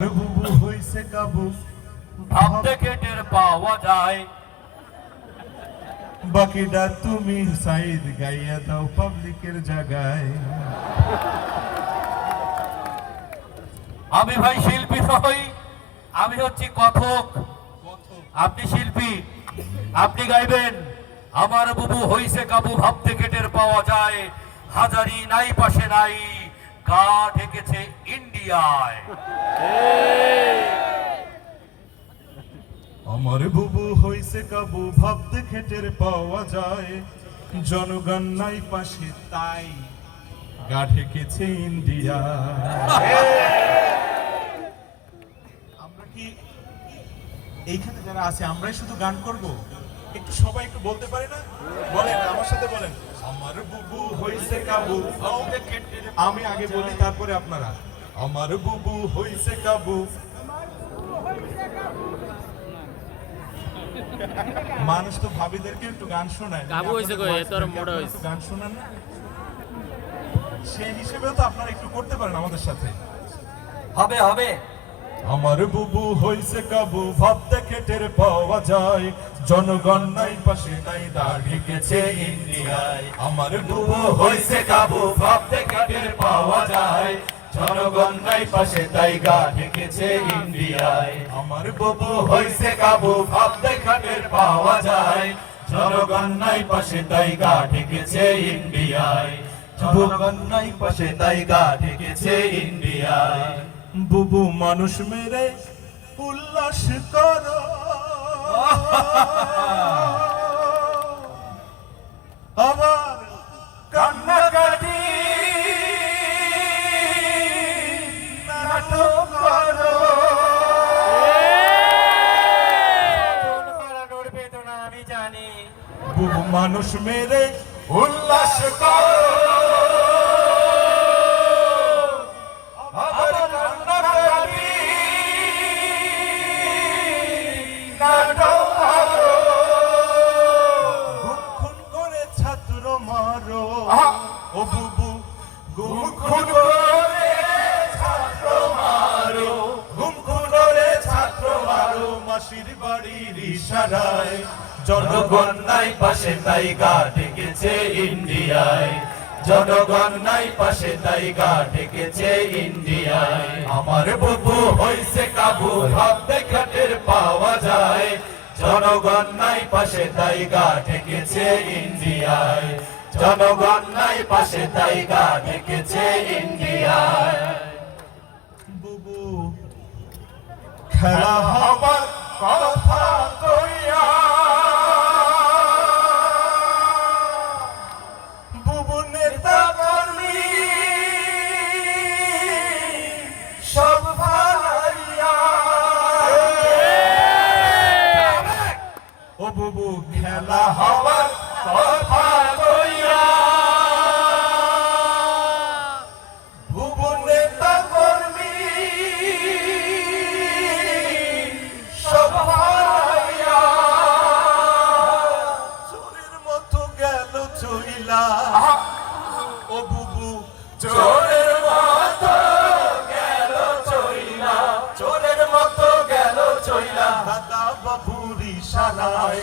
বুবু হইছে কাবু ভাবতে কেটের পাওয়া যায়। বাকিটা তুমি সাইদ গাইয়া দাও পাবলিকের জায়গায়। আমি ভাই শিল্পী নই, আমি হচ্ছি কথক। আপনি শিল্পী, আপনি গাইবেন আমার বুবু হইছে কাবু ভাবতে কেটের পাওয়া যায়, হাজারি নাই পাশে নাই, গা ঢেকেছে ইন্ডিয়ায়। আমার বুবু হইছে কাবু ভাবতে খেটের পাওয়া যায়, জনগণ নাই পাশে তাই গা ঢেকেছে ইন্ডিয়া। আমরা কি এইখানে যারা আছে আমরাই শুধু গান করব? একটু সবাই একটু বলতে পারে না? বলেন, আমার সাথে বলেন, আমার বুবু হইছে কাবু ভাবতে খেটের। আমি আগে বলি তারপরে আপনারা। আমার বুবু হইছে কাবু। মানুষ তো ভাবিদেরকে একটু গান শোনায়, কাবু হইছে কই তোর মোড়া হইছে গান শোনান না, সেই হিসেবেও তো আপনারা একটু করতে পারেন আমাদের সাথে। হবে হবে। আমার বুবু হইছে কাবু ভাবতে খেটের পাওয়া যায়, জনগণ নাই পাশে নাই দা ঢেকেছে ইন্ডিয়ায়। আমার বুবু হইছে কাবু ভাবতে খেটের পাওয়া যায়, জনগণ নাই পাশে তাই গা ঢেকেছে ইন্ডিয়ায়। আমার বুবু হইছে কাবু ভাবতে খেটের পাওয়া যায়, জনগণ নাই পাশে তাই গা ঢেকেছে ইন্ডিয়ায়। জনগণ নাই পাশে তাই গা ঢেকেছে ইন্ডিয়ায়। বুবু মানুষ মেরে উল্লাস করো, আবার কান্নাকাটি নাটক করো। আমি জানি বুবু মানুষ মেরে উল্লাস করো, আবার কান্নাকাটি নাটক করো। গুম খুন করে ছাত্র মারো, ও বুবু গুম খুন করে ছাত্র মারো, গুম খুন করে ছাত্র মারো, মাসির বাড়ির ইশারায়। জনগণ নাই পাশে তাই গা ঢেকেছে ইন্ডিয়ায়, জনগণ নাই পাশে তাই গা ঢেকেছে ইন্ডিয়ায়। আমার বুবু হইছে কাবু ভাবতে খেটের পাওয়া যায়, জনগণ নাই পাশে তাই গা ঢেকেছে ইন্ডিয়ায়, জনগণ নাই পাশে তাই গা ঢেকেছে ইন্ডিয়ায়। বুবু খেলা হবার কথা কইয়া, বুবু নেতা কর্মী সব ভালাইয়া। ও বুবু খেলা হবার কথা কইয়া, বুবু নেতা কর্মী সব ভালাইয়া। চোরের মতো গেল চইলা, ও বুবু চোরের মতো গেল চইলা, চোরের মতো গেল চইলা। দাদা বাবুর ইশারায়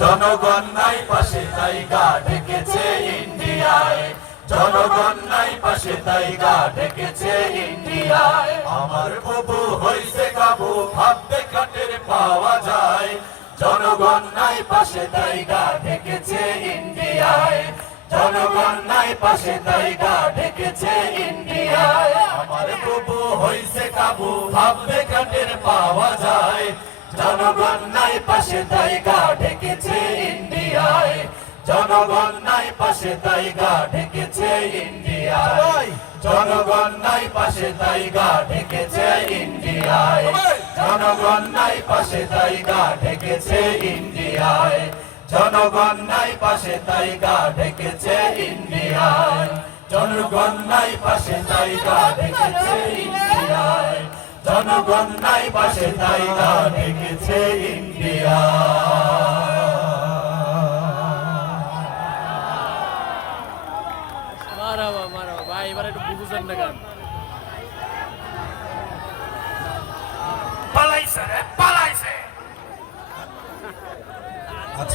জনগণ নাই পাশে তাই গা ঢেকেছে ইন্ডিয়ায়, জনগণ নাই পাশে তাই গা ঢেকেছে ইন্ডিয়ায়। আমার বুবু হইছে কাবু ভাবতে খাটের পাওয়া যায়, জনগণ নাই পাশে তাই গা ঢেকেছে ইন্ডিয়ায়, জনগণ নাই পাশে তাই গা ঢেকেছে ইন্ডিয়ায়। আমার বুবু হইছে কাবু ভাবতে খাটের পাওয়া যায়, জনগণ নাই পাশে তাই গা ঢেকেছে ইন্ডিয়ায়, জনগণ নাই পাশে তাই গা ঢেকেছে ইন্ডিয়ায়, জনগণ নাই পাশে তাই গা ঢেকেছে ইন্ডিয়ায়, জনগণ নাই পাশে তাই গা ঢেকেছে ইন্ডিয়ায়, জনগণ নাই পাশে তাই গা ঢেকেছে ইন্ডিয়ায়, জনগণ নাই পাশে তাই গা ঢেকেছে ইন্ডিয়ায়, জনগণ নাই পাশে তাই গা ঢেকেছে ইন্ডিয়ায়। মারাবা মারাবা ভাই, এবার একটু বুঝুছেন না গান। হইছে রে